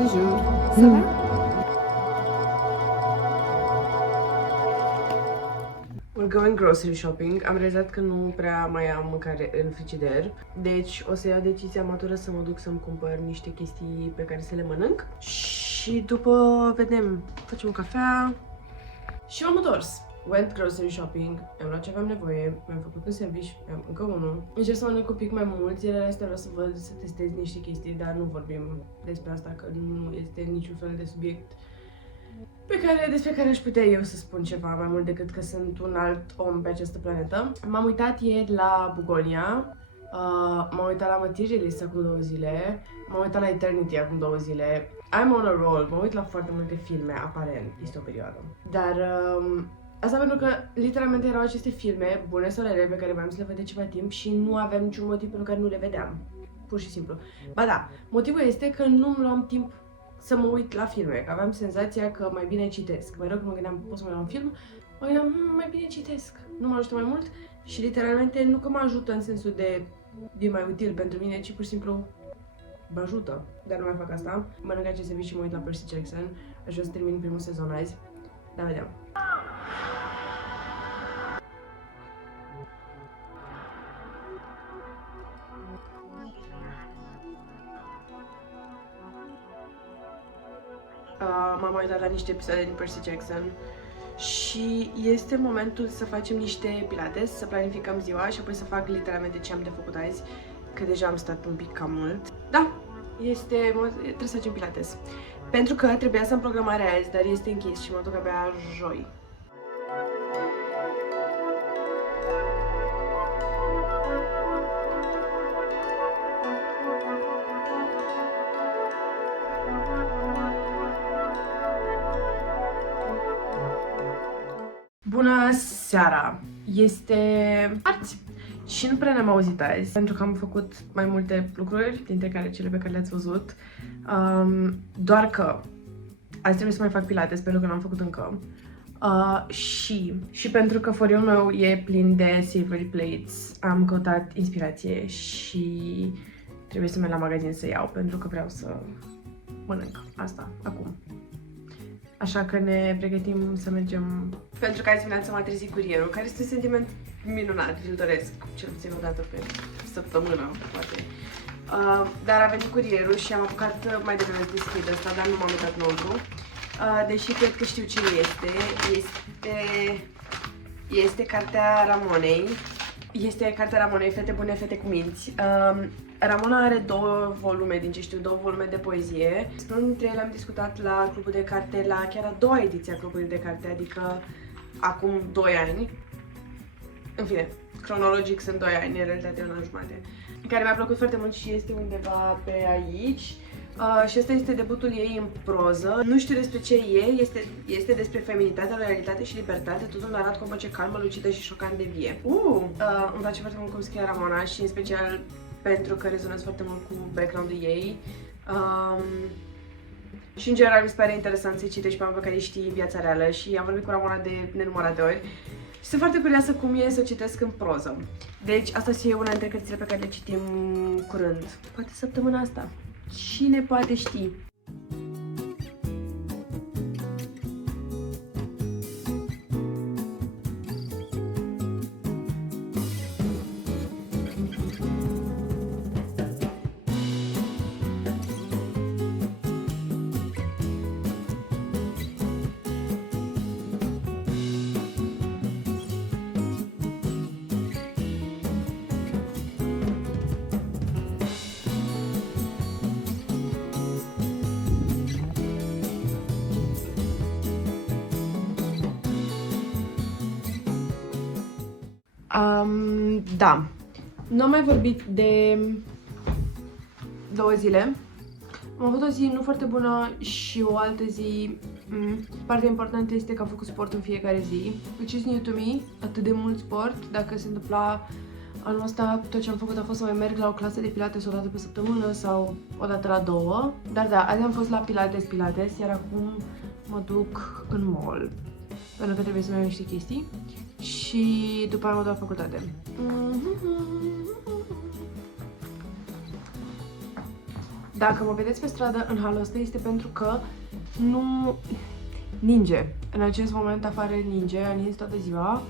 Bonjour. Ça va? We're going grocery shopping. Am realizat că nu prea mai am mâncare în frigider. Deci o să iau decizia matură să mă duc să-mi cumpăr niște chestii pe care să le mănânc. Și după vedem, facem o cafea și m-am întors. Went grocery shopping, am luat ce aveam nevoie, mi-am făcut un sandwich, am încă unul. Încerc să mănânc un pic mai mult, zilele astea vreau să văd, să testez niște chestii, dar nu vorbim despre asta, că nu este niciun fel de subiect despre care aș putea eu să spun ceva, mai mult decât că sunt un alt om pe această planetă. M-am uitat ieri la Bugonia, m-am uitat la Materialist acum 2 zile, m-am uitat la Eternity acum 2 zile. I'm on a roll, mă uit la foarte multe filme, aparent, este o perioadă. Dar asta pentru că literalmente erau aceste filme, bune sau rele, pe care voiam să le văd de ceva timp și nu aveam niciun motiv pentru care nu le vedeam. Pur și simplu. Ba da, motivul este că nu-mi luam timp să mă uit la filme, că aveam senzația că mai bine citesc. Mai rog, mă gândeam, pot să mă iau un film? Mă gândeam, mai bine citesc. Nu mă ajută mai mult și literalmente nu că mă ajută în sensul de e mai util pentru mine, ci pur și simplu mă ajută. Dar nu mai fac asta. Mănânc acest serviciu și mă uit la Percy Jackson. Aș vrea să termin primul sezon azi. Dar vedem. M-am uitat la niște episoade din Percy Jackson și este momentul să facem niște pilates, să planificăm ziua și apoi să fac literalmente ce am de făcut azi, că deja am stat un pic cam mult. Da, trebuie să facem pilates. Pentru că trebuia să am programare azi, dar este închis și mă duc abia joi. Bună seara! Este marți și nu prea ne-am auzit azi, pentru că am făcut mai multe lucruri, dintre care cele pe care le-ați văzut. Doar că azi trebuie să mai fac pilates, pentru că n-am făcut încă. Și pentru că foriul meu e plin de savory plates, am căutat inspirație și trebuie să merg la magazin să iau, pentru că vreau să mănânc asta acum. Așa că ne pregătim să mergem, pentru că azi dimineața m-a trezit curierul, care este un sentiment minunat, îl doresc cel puțin o dată pe săptămână, poate. Dar a venit curierul și am apucat mai devreme să deschid asta, dar nu m-am uitat înăuntru. Deși cred că știu ce este. Este cartea Ramonei. Este cartea Ramonei, Fete bune, fete cu minți. Ramona are 2 volume, din ce știu, 2 volume de poezie. Unul dintre ele am discutat la clubul de carte, la chiar a 2-a ediție a clubului de carte, adică acum 2 ani. În fine, cronologic sunt 2 ani, în realitate 1 an jumate. Care mi-a plăcut foarte mult și este undeva pe aici. Și ăsta este debutul ei în proză. Nu știu despre ce este despre feminitate, loialitate și libertate. Totul arată cu o voce calmă, lucidă și șocant de vie. Îmi place foarte mult cum scrie Ramona și în special pentru că rezonez foarte mult cu background-ul ei. Și în general mi se pare interesant să-i citești pe oameni pe care îi știi viața reală și am vorbit cu Ramona de nenumărate ori. Și sunt foarte curioasă cum e să citesc în proză. Deci asta e una dintre cărțile pe care le citim curând. Poate săptămâna asta. Cine poate ști? Da. Nu am mai vorbit de 2 zile. Am avut o zi nu foarte bună și o altă zi. Partea importantă este că am făcut sport în fiecare zi. Which is new to me. Atât de mult sport. Dacă se întâmpla anul ăsta, tot ce am făcut a fost să mai merg la o clasă de pilates o dată pe săptămână sau o dată la 2. Dar da, azi am fost la pilates, iar acum mă duc în mall. Pentru că trebuie să mai iau niște chestii. Și după aia mă duc la facultate. Dacă mă vedeți pe stradă în halul ăsta este pentru că nu ninge. În acest moment afară ninge, a nins toată ziua